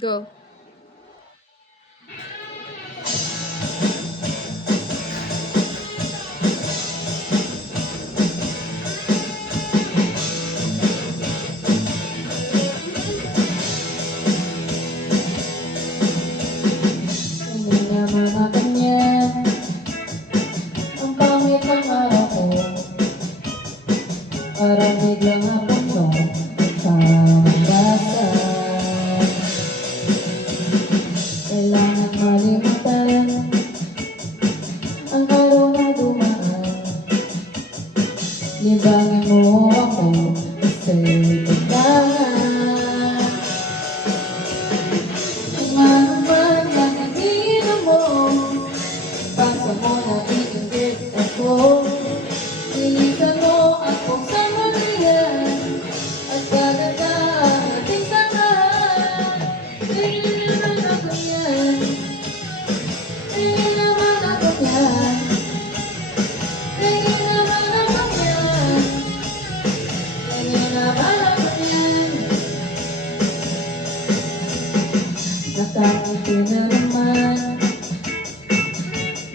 Go. Hindi naman na ganyan ang pangit ng araw ko. Parang biglang napuno pamabasa. Kailangan malimutan ang araw na dumaan. Libangin mo ako sa'y kailangan. Kung ano man ang hinihiling mo, basta mo na iinggit ako. Ilisan mo ako sa maliyan at gaganda ang ating samahan. Hindi naman ako yan, hindi naman ako yan, hindi naman ako yan, hindi naman ako yan. Nakangiti na naman,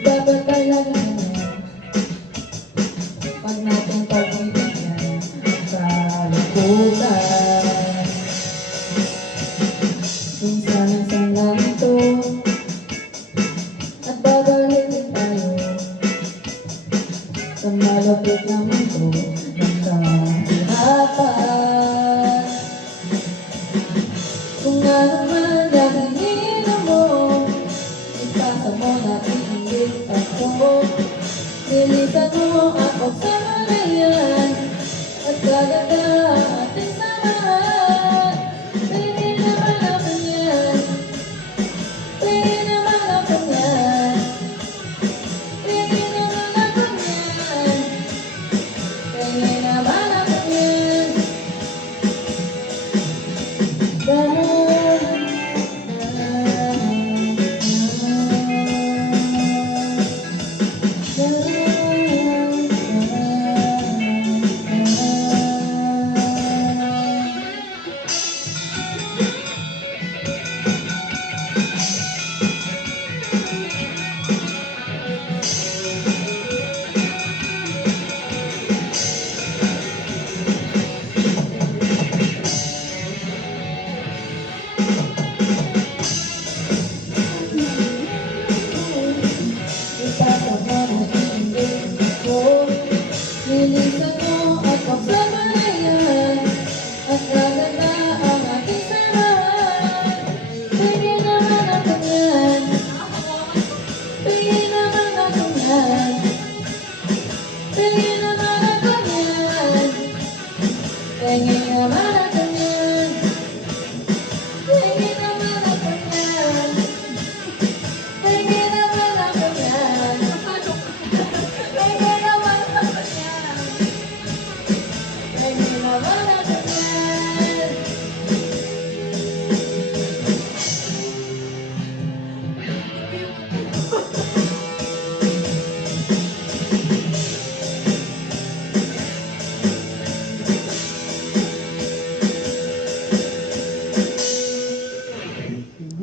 dapat talaga pag natin pagbibigyan sa liputan. Minsan ang sandang ito at babalikin tayo sa malapit na mundo ng kahirapan. Kung ano man ang hinihiling mo, ipasa mo na iinggit ako. Nilisan mo ako sa malayan at gaganda ang ating samahan. Pwede naman ako yan, pwede naman ako yan, pwede naman ako yan, pwede naman ako yan. Nilisan mo ako sa malayan at gaganda ang ating samahan. Pwede naman ako yan, pwede naman ako yan, pwede naman ako yan, pwede naman ako yan, pwede naman ako yan, pwede naman ako yan, pwede naman ako yan. Pwede naman ako yan.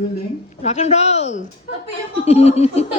Galing. Rock and roll! Napiyak ako.